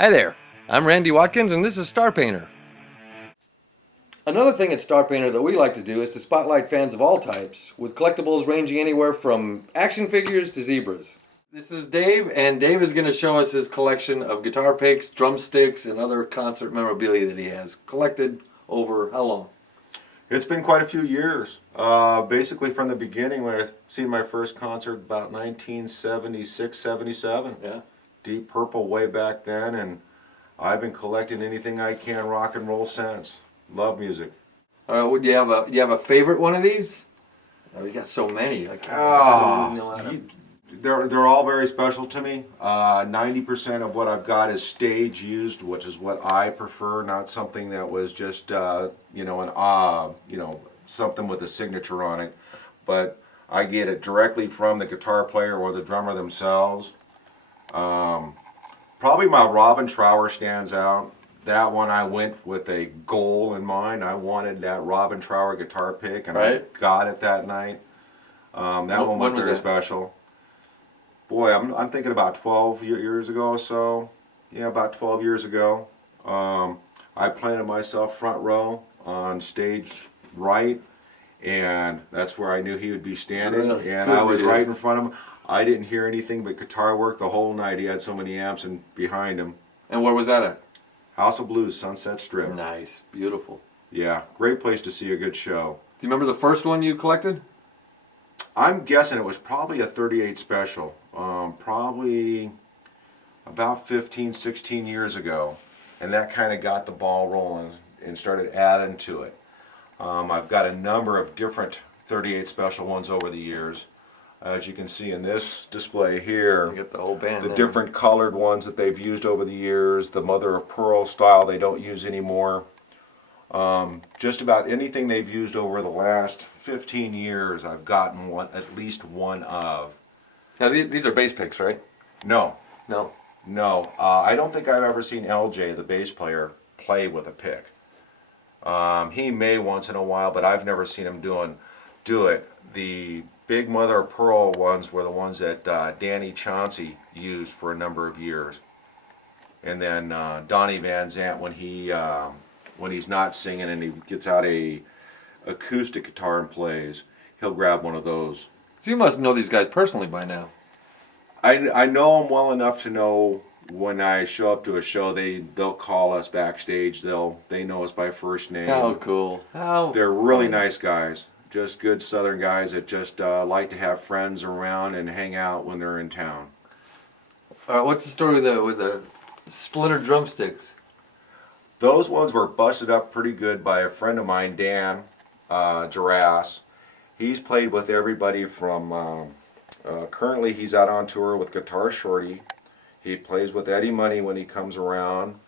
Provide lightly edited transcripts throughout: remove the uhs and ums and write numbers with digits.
Hi there, I'm Randy Watkins and this is Star Painter. Another thing at Star Painter that we like to do is to spotlight fans of all types, with collectibles ranging anywhere from action figures to zebras. This is Dave, and Dave is going to show us his collection of guitar picks, drumsticks, and other concert memorabilia that he has collected over how long? It's been quite a few years. Basically from the beginning when I seen my first concert about 1976, 77. Yeah. Deep Purple way back then, and I've been collecting anything I can rock and roll since. Love music. Would you have a favorite one of these? Oh, you got so many. They're all very special to me. 90% of what I've got is stage used, which is what I prefer, not something that was just something with a signature on it. But I get it directly from the guitar player or the drummer themselves. Probably my Robin Trower stands out. That one I went with a goal in mind. I wanted that Robin Trower guitar pick, and I got it that night. That one was very special. Boy, I'm thinking about 12 years ago or so. Yeah, about 12 years ago. I planted myself front row on stage right, and that's where I knew he would be standing. Really? And I was right in front of him. I didn't hear anything but guitar work the whole night. He had so many amps behind him. And where was that at? House of Blues, Sunset Strip. Nice, beautiful. Yeah, great place to see a good show. Do you remember the first one you collected? I'm guessing it was probably a 38 special. Probably about 15, 16 years ago. And that kind of got the ball rolling and started adding to it. I've got a number of different 38 special ones over the years. As you can see in this display here, You got the whole band. the different colored ones that they've used over the years, the mother of pearl style they don't use anymore. Just about anything they've used over the last 15 years I've gotten at least one of. Now these are bass picks, right? No. No. I don't think I've ever seen LJ, the bass player, play with a pick. He may once in a while, but I've never seen him do it. The big mother of pearl ones were the ones that Danny Chauncey used for a number of years, and then Donnie Van Zant when he's not singing and he gets out a acoustic guitar and plays, he'll grab one of those. So you must know these guys personally by now. I know them well enough to know when I show up to a show, they'll call us backstage. They know us by first name. How cool! They're really nice guys. Just good Southern guys that just like to have friends around and hang out when they're in town. All right, what's the story with the splinter drumsticks? Those ones were busted up pretty good by a friend of mine, Dan Gerass. He's played with everybody from, currently he's out on tour with Guitar Shorty. He plays with Eddie Money when he comes around.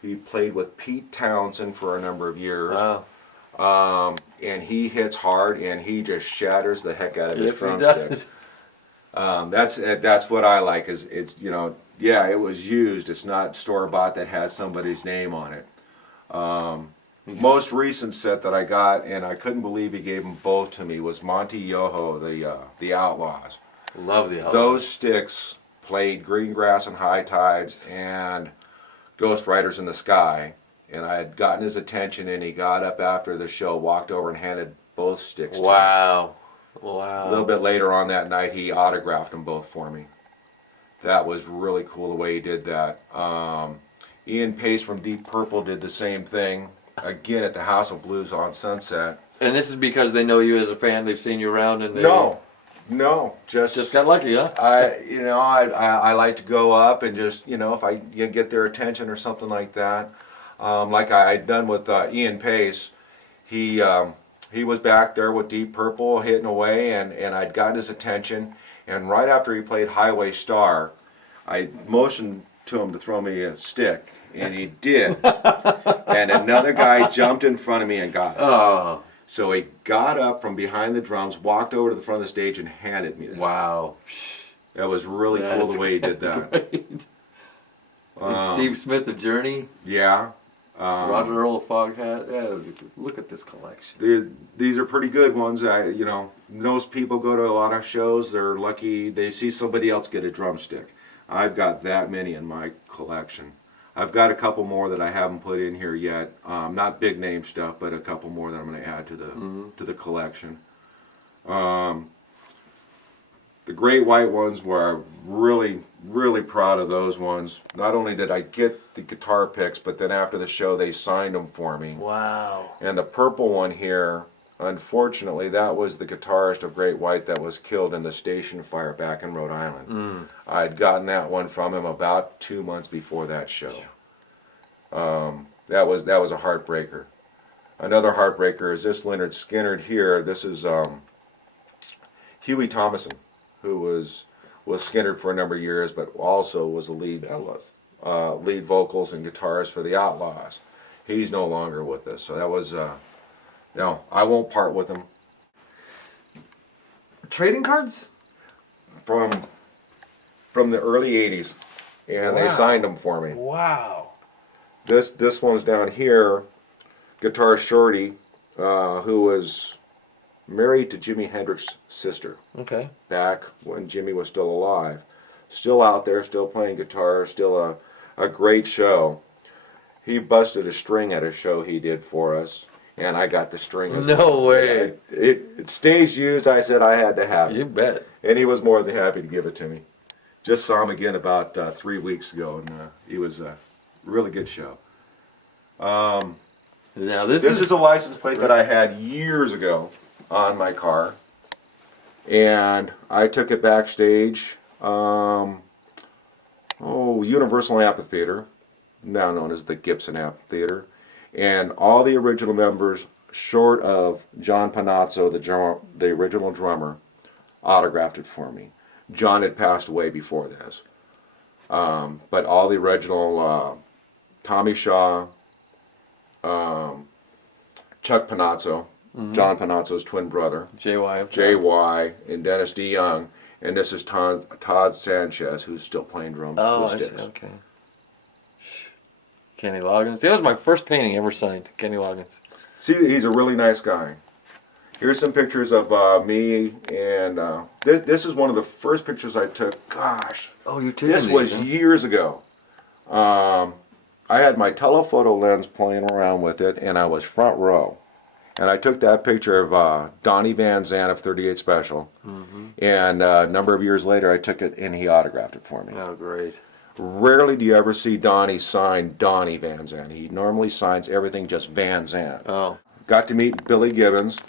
He played with Pete Townsend for a number of years. Wow. And he hits hard and he just shatters the heck out of his Yes, drumsticks. That's what I like. It was used. It's not store-bought that has somebody's name on it. Most recent set that I got, and I couldn't believe he gave them both to me, was Monty Yoho, the Outlaws. Love the Outlaws. Those sticks played Green Grass and High Tides and Ghost Riders in the Sky. And I had gotten his attention, and he got up after the show, walked over and handed both sticks to me. Wow. A little bit later on that night, he autographed them both for me. That was really cool the way he did that. Ian Pace from Deep Purple did the same thing, again at the House of Blues on Sunset. And this is because they know you as a fan, they've seen you around, and they... No, just got lucky, huh? I like to go up and just, if I get their attention or something like that. Like I'd done with Ian Pace, he was back there with Deep Purple hitting away, and I'd gotten his attention. And right after he played Highway Star, I motioned to him to throw me a stick, and he did. And another guy jumped in front of me and got it. Oh. So he got up from behind the drums, walked over to the front of the stage, and handed me that. Wow. That was really cool the way he did that. Great. And Steve Smith of Journey. Yeah. Roger Earl of Foghat. Yeah, look at this collection. These are pretty good ones. Most people go to a lot of shows. They're lucky they see somebody else get a drumstick. I've got that many in my collection. I've got a couple more that I haven't put in here yet. Not big name stuff, but a couple more that I'm going to add to the collection. The great white ones were really, really proud of those ones. Not only did I get the guitar picks, but then after the show they signed them for me. Wow. And the purple one here, unfortunately, that was the guitarist of Great White that was killed in the station fire back in Rhode Island. I had gotten that one from him about 2 months before that show. That was a heartbreaker. Another heartbreaker is this Leonard Skinner here. This is Huey Thomason, who was Skinner for a number of years, but also was the lead vocals and guitarist for the Outlaws. He's no longer with us, so that was no, I won't part with him. Trading cards? From the early '80s, and they signed them for me. Wow. This one's down here, Guitar Shorty, who was married to Jimi Hendrix's sister. Okay. Back when Jimmy was still alive. Still out there, still playing guitar, still a great show. He busted a string at a show he did for us, and I got the string as well. No way. It stage used, I said I had to have it. You bet. And he was more than happy to give it to me. Just saw him again about 3 weeks ago, and he was a really good show. Now this is a license plate that I had years ago on my car, and I took it backstage. Universal Amphitheater, now known as the Gibson Amphitheater, and all the original members, short of John Panazzo, the original drummer, autographed it for me. John had passed away before this, but all the original Tommy Shaw, Chuck Panazzo, John Panazzo's twin brother, JY, and Dennis D. Young, and this is Todd Sanchez, who's still playing drums with Sticks. Okay. Kenny Loggins. That was my first painting ever signed, Kenny Loggins. See, he's a really nice guy. Here's some pictures of me, and this is one of the first pictures I took. Gosh, this was years ago. I had my telephoto lens playing around with it, and I was front row. And I took that picture of Donnie Van Zandt of 38 Special, and a number of years later I took it and he autographed it for me. Oh, great. Rarely do you ever see Donnie sign Donnie Van Zandt. He normally signs everything just Van Zandt. Oh. Got to meet Billy Gibbons.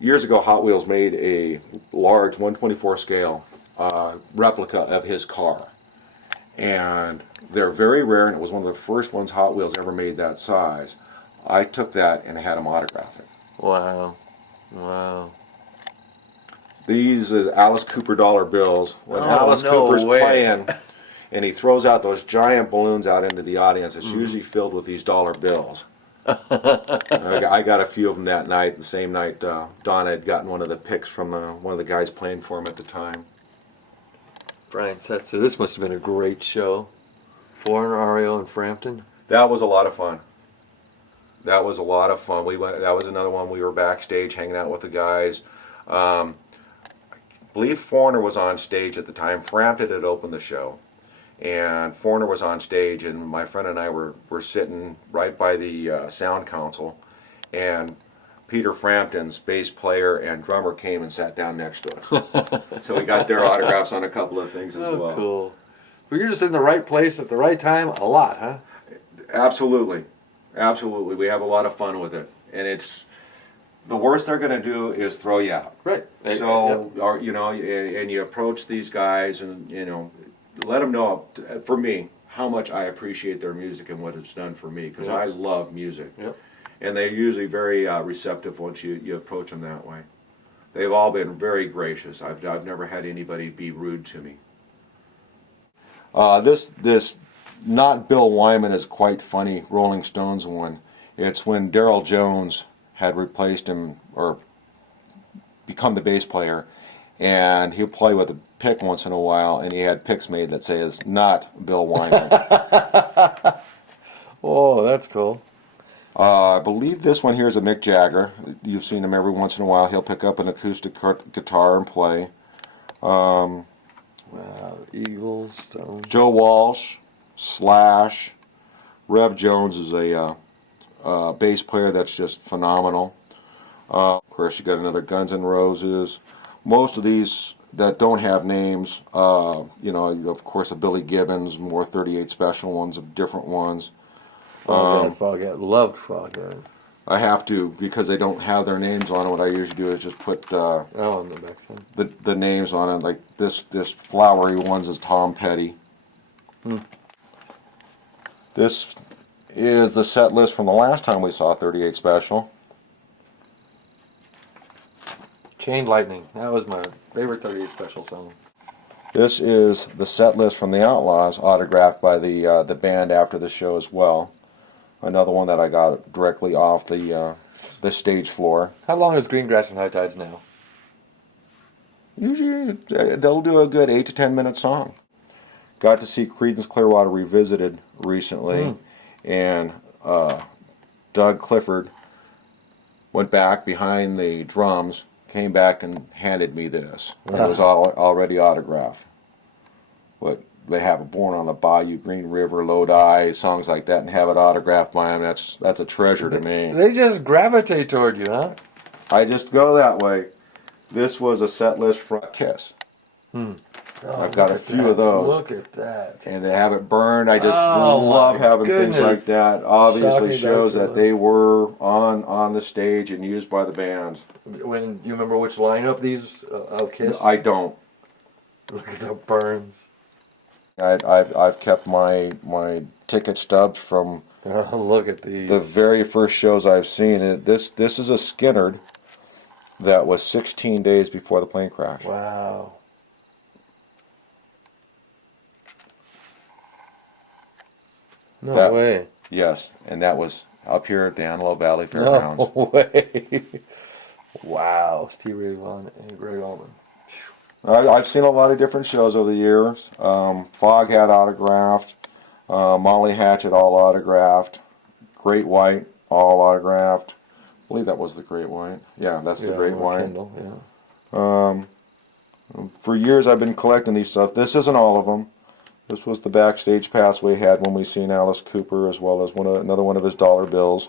Years ago, Hot Wheels made a large 124 scale replica of his car. And they're very rare, and it was one of the first ones Hot Wheels ever made that size. I took that and had him autograph it. Wow. Wow. These are Alice Cooper dollar bills. When Alice Cooper's playing and he throws out those giant balloons out into the audience, it's usually filled with these dollar bills. I got a few of them that night. The same night, Donna had gotten one of the picks from one of the guys playing for him at the time. Brian Setzer, this must have been a great show. Foreigner REO in Frampton. That was a lot of fun. That was a lot of fun. That was another one. We were backstage hanging out with the guys. I believe Foreigner was on stage at the time. Frampton had opened the show, and Foreigner was on stage, and my friend and I were sitting right by the sound console, and Peter Frampton's bass player and drummer came and sat down next to us. So we got their autographs on a couple of things as well. Cool. Well, you're just in the right place at the right time a lot, huh? Absolutely. Absolutely. We have a lot of fun with it. And it's the worst they're going to do is throw you out. Right. So, and you approach these guys and, let them know, for me, how much I appreciate their music and what it's done for me, because I love music. Yep. And they're usually very receptive once you approach them that way. They've all been very gracious. I've never had anybody be rude to me. This not Bill Wyman is quite funny Rolling Stones one. It's when Darryl Jones had replaced him or become the bass player, and he'll play with a pick once in a while, and he had picks made that says not Bill Wyman. Oh, that's cool. I believe this one here is a Mick Jagger. You've seen him every once in a while. He'll pick up an acoustic guitar and play. Eagles, Stone. Joe Walsh, Slash. Rev Jones is a bass player that's just phenomenal. Of course, you got another Guns N' Roses. Most of these that don't have names, you know, of course, a Billy Gibbons, more 38 special ones of different ones. Foghat. Loved Foghat. I have to, because they don't have their names on it. What I usually do is just put On the backside. the names on it. Like this flowery ones is Tom Petty. This is the set list from the last time we saw 38 Special. Chain Lightning. That was my favorite 38 Special song. This is the set list from the Outlaws, autographed by the band after the show as well. Another one that I got directly off the stage floor. How long is Greengrass and High Tides now? Usually they'll do a good 8 to 10 minute song. Got to see Creedence Clearwater Revisited recently, and Doug Clifford went back behind the drums, came back and handed me this. It was already autographed. But they have a Born on the Bayou, Green River, Lodi, songs like that, and have it autographed by him. That's a treasure to me. They just gravitate toward you, huh? I just go that way. This was a set list from Kiss. I've got a few of those. Look at that. And to have it burned, I just love having things like that. Obviously shows that they were on the stage and used by the bands. When you remember which lineup these of Kiss? I don't. Look at the burns. I've kept my ticket stubs from Look at these. the very first shows I've seen. And this is a Skinnerd that was 16 days before the plane crash. Wow. No way. Yes, and that was up here at the Antelope Valley Fairgrounds. No way. Wow. Steve Ray Vaughan and Greg Allman. I've seen a lot of different shows over the years. Foghat autographed, Molly Hatchet all autographed, Great White all autographed. I believe that was the Great White. Yeah, that's the Great White. Kindle, yeah. For years I've been collecting these stuff. This isn't all of them. This was the backstage pass we had when we seen Alice Cooper, as well as another one of his dollar bills.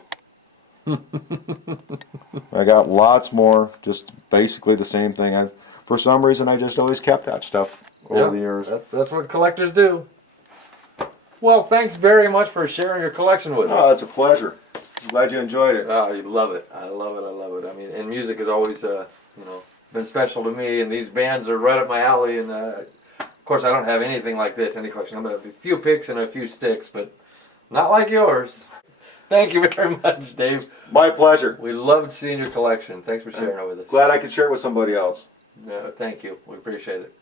I got lots more, just basically the same thing. For some reason, I just always kept that stuff over the years. That's what collectors do. Well, thanks very much for sharing your collection with us. Oh, it's a pleasure. I'm glad you enjoyed it. I love it. I love it. I love it. I mean, and music has always, been special to me, and these bands are right up my alley. And of course, I don't have anything like this, any collection. I'm gonna have a few picks and a few sticks, but not like yours. Thank you very much, Dave. My pleasure. We loved seeing your collection. Thanks for sharing it with us. Glad I could share it with somebody else. Thank you. We appreciate it.